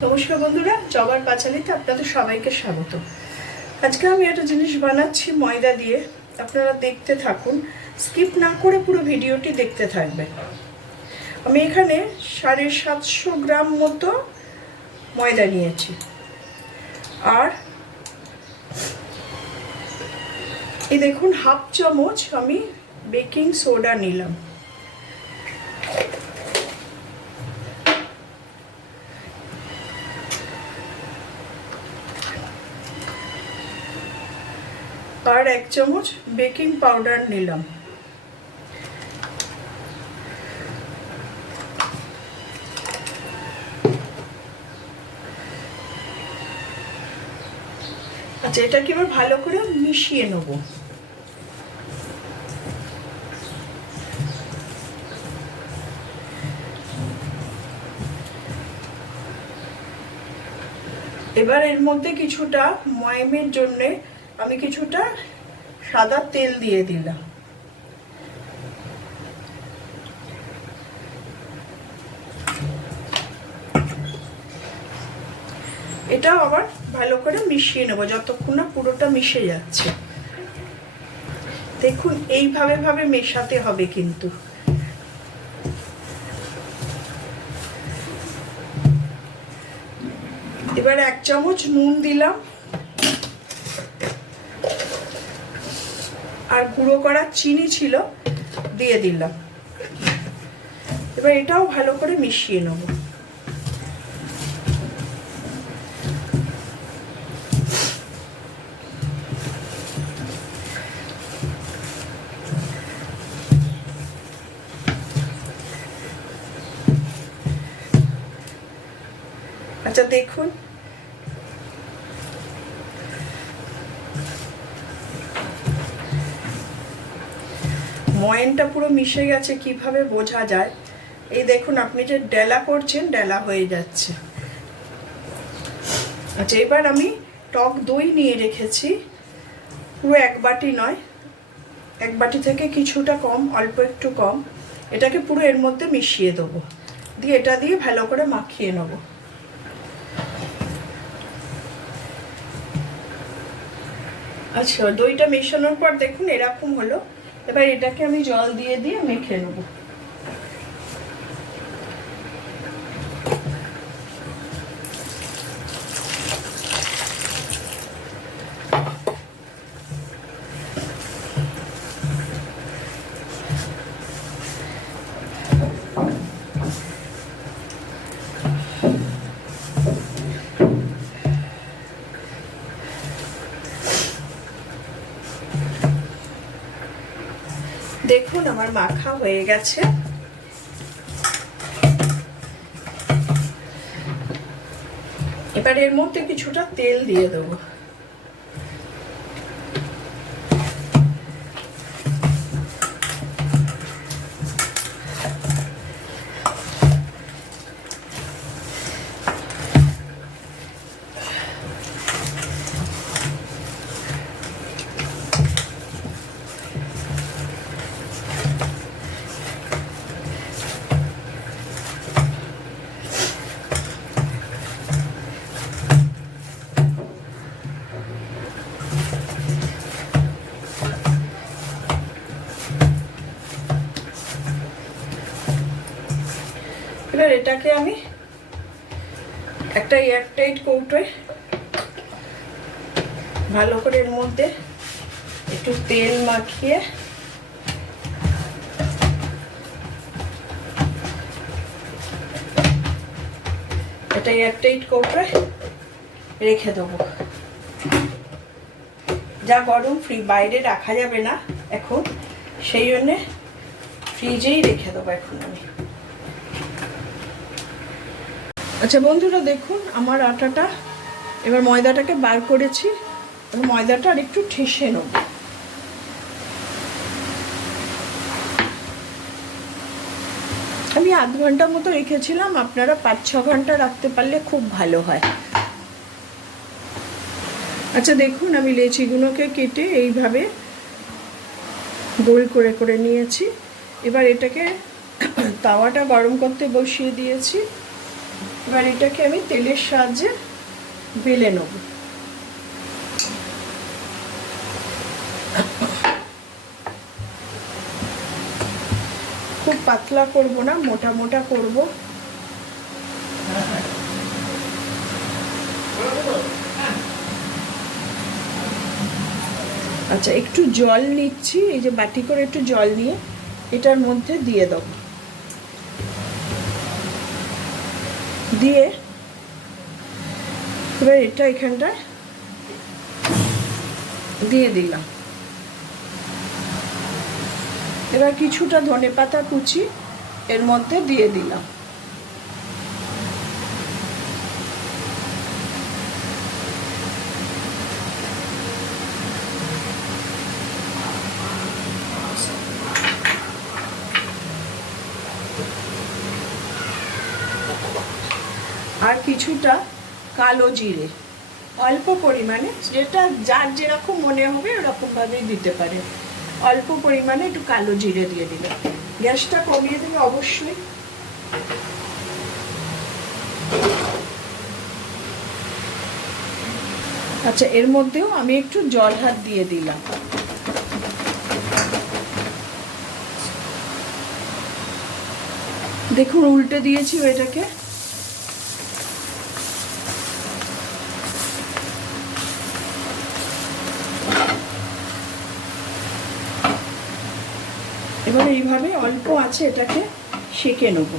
নমস্কার বন্ধুরা, জবার পাঁচালিতে আপনাদের সবাইকে স্বাগত। আজকে আমি একটা জিনিস বানাচ্ছি ময়দা দিয়ে। আপনারা দেখতে থাকুন, স্কিপ না করে পুরো ভিডিওটি দেখতে থাকবেন। আমি এখানে 750 গ্রাম মতো ময়দা নিয়েছি, আর এই দেখুন হাফ চামচ আমি বেকিং সোডা নিলাম। আর 1 চামচ বেকিং পাউডার নিলাম। আচ্ছা, এটাকে এবার ভালো করে মিশিয়ে নেব। এবার এর মধ্যে কিছুটা ময়মের জন্য আমি কিছুটা সাদা তেল দিয়ে দিলাম। এটাও আবার ভালো করে মিশিয়ে নেব যতক্ষণ না পুরোটা মিশে যাচ্ছে। দেখুন এইভাবে মেশাতে হবে কিন্তু। এবার 1 চামচ নুন দিলাম, আর গুঁড়ো করা চিনি ছিল দিয়ে দিলাম। এবার এটাও ভালো করে মিশিয়ে নেব। আচ্ছা দেখুন, ময়নটা পুরো মিশে গেছে। কিভাবে বোঝা যায়? এই দেখুন, আপনি যে ডেলা করছেন ডেলা হয়ে যাচ্ছে। আচ্ছা, এবার আমি টক দই নিয়ে রেখেছি, পুরো 1 বাটি নয়, 1 বাটি থেকে কিছুটা কম, অল্প একটু কম। এটাকে পুরো এর মধ্যে মিশিয়ে দেবো, দিয়ে এটা দিয়ে ভালো করে মাখিয়ে নেব। আচ্ছা, দইটা মেশানোর পর দেখুন এরকম হলো। এবার এটাকে আমি জল দিয়ে দিয়ে মেখে নেব। দেখুন আমার মাখা হয়ে গেছে। এবার এর মধ্যে কিছুটা তেল দিয়ে দেবো। এবার এটাকে আমি একটা এয়ারটাইট কৌটোয় ভালো করে এর মধ্যে একটু তেল মাখিয়ে এটা এয়ারটাইট কৌটোয় রেখে দেবো। যা গরম, বাইরে রাখা যাবে না এখন, সেই জন্যে ফ্রিজেই রেখে দেবো এখন আমি। আচ্ছা বন্ধুরা দেখুন, আমার আটাটা এবার ময়দাটাকে বার করেছি। ময়দাটা আর একটু ঠেসে নেব। আমি আধ ঘন্টা মতো রেখেছিলাম, আপনারা 5-6 ঘন্টা রাখতে পারলে খুব ভালো হয়। আচ্ছা দেখুন, আমি লেচিগুলোকে কেটে এইভাবে গোল করে করে নিয়েছি। এবার এটাকে তাওয়াটা গরম করতে বসিয়ে দিয়েছি। এবার এটাকে আমি তেলের সাহায্যে বেলে নেব। খুব পাতলা করব না, মোটা মোটা করব। আচ্ছা, একটু জল নিচ্ছি, এই যে বাটি করে একটু জল নিয়ে এটার মধ্যে দিয়ে দেব। দিয়ে এবার এটা এখানটায় দিয়ে দিলাম। এবার কিছুটা ধনেপাতা কুচি এর মধ্যে দিয়ে দিলাম। আর কিছুটা কালো জিরে, অল্প পরিমাণে, যেটা যার যেরকম মনে হবে ওরকমভাবেই দিতে পারে। অল্প পরিমাণে একটু কালো জিরে দিয়ে দিলাম। গ্যাসটা কমিয়ে দেবে অবশ্যই। আচ্ছা, এর মধ্যেও আমি একটু জল হাত দিয়ে দিলাম। দেখুন উল্টে দিয়েছি এটাকে। এবার এইভাবে অল্প আছে এটাকে সেঁকে নেব।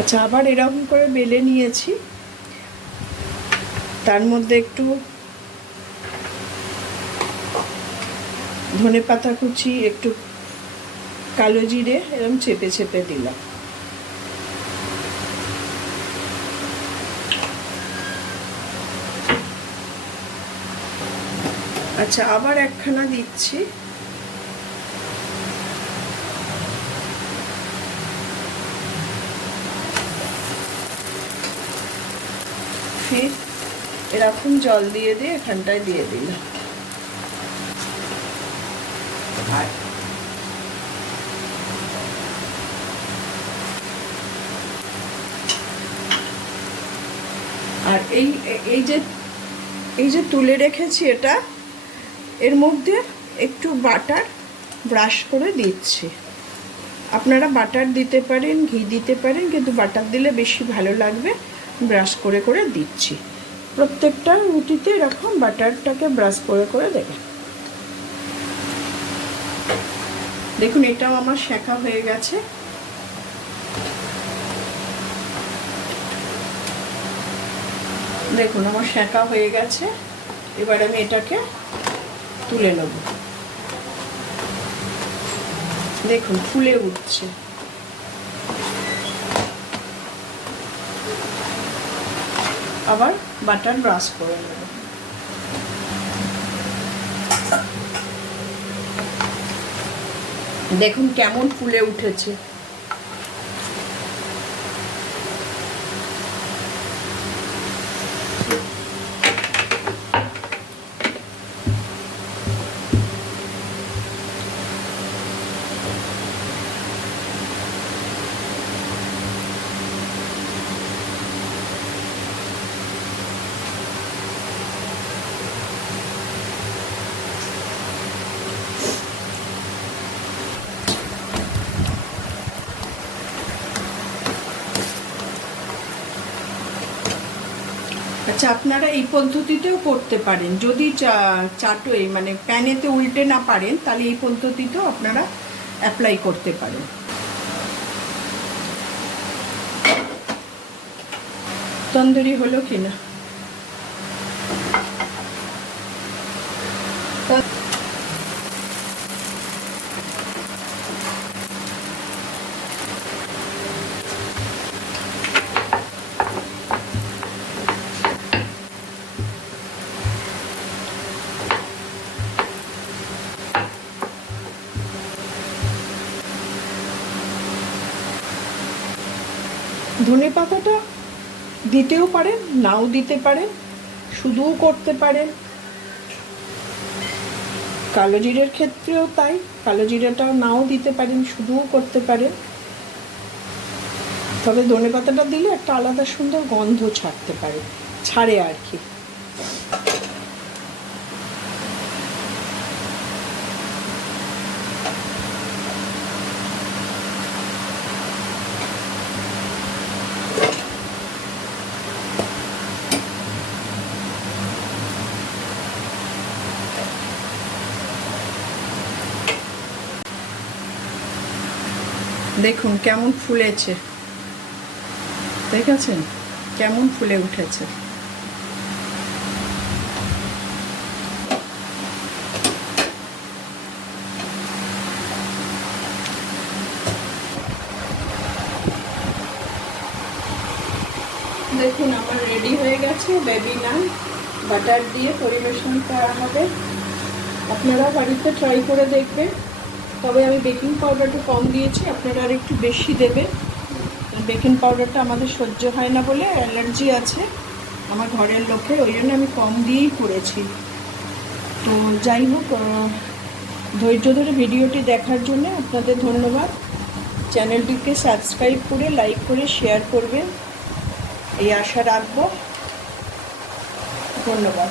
আচ্ছা, আবার এরকম করে বেলে নিয়েছি। তার মধ্যে একটু ধনেপাতা কুচি, একটু কালো জিরে এরকম চেপে চেপে দিলাম। আচ্ছা, আবার একখানা দিচ্ছি। ফির এরকম জল দিয়ে দিয়ে এখানটায় দিয়ে দিলাম। আর এই যে তুলে রেখেছি এটা, এর মধ্যে একটু বাটার ব্রাশ করে দিচ্ছি। আপনারা বাটার দিতে পারেন, ঘি দিতে পারেন, কিন্তু বাটার দিলে বেশি ভালো লাগবে। ব্রাশ করে করে দিচ্ছি। প্রত্যেকটা রুটিতে এরকম বাটারটাকে ব্রাশ করে করে দেবেন। দেখুন এটাও আমার সেঁকা হয়ে গেছে। দেখুন আমার সেঁকা হয়ে গেছে। এবার আমি এটাকে তুলে নেব। দেখুন ফুলে উঠছে। আবার বাটার ব্রাশ করে নেব। দেখুন কেমন ফুলে উঠেছে। আচ্ছা, আপনারা এই পদ্ধতিতেও করতে পারেন। যদি চাটোয় মানে প্যানেতে উল্টে না পারেন, তাহলে এই পদ্ধতিতেও আপনারা অ্যাপ্লাই করতে পারেন। তন্দুরি হলো কিনা? ধনে পাতাটা দিতেও পারেন, নাও দিতে পারেন, শুধুও করতে পারেন। কালো জিরের ক্ষেত্রেও তাই, কালো জিরাটাও নাও দিতে পারেন, শুধুও করতে পারেন। তবে ধনে পাতাটা দিলে একটা আলাদা সুন্দর গন্ধ ছাড়ে আর কি। দেখুন কেমন ফুলেছে, দেখেছেন কেমন ফুলে উঠেছে। দেখুন আমার রেডি হয়ে গেছে বেবি নান, বাটার দিয়ে পরিবেশন করা হবে। আপনারা বাড়িতে ট্রাই করে দেখবেন। তবে আমি বেকিং পাউডারটা কম দিয়েছি, আপনারা আর একটু বেশি দেবেন। বেকিং পাউডারটা আমাদের সহ্য হয় না বলে, অ্যালার্জি আছে আমার ঘরের লোকের, ওই জন্য আমি কম দিয়েই করেছি। তো যাই হোক, ধৈর্য ধরে ভিডিওটি দেখার জন্য আপনাদের ধন্যবাদ। চ্যানেলটিকে সাবস্ক্রাইব করে, লাইক করে, শেয়ার করবেন এই আশা রাখবো। ধন্যবাদ।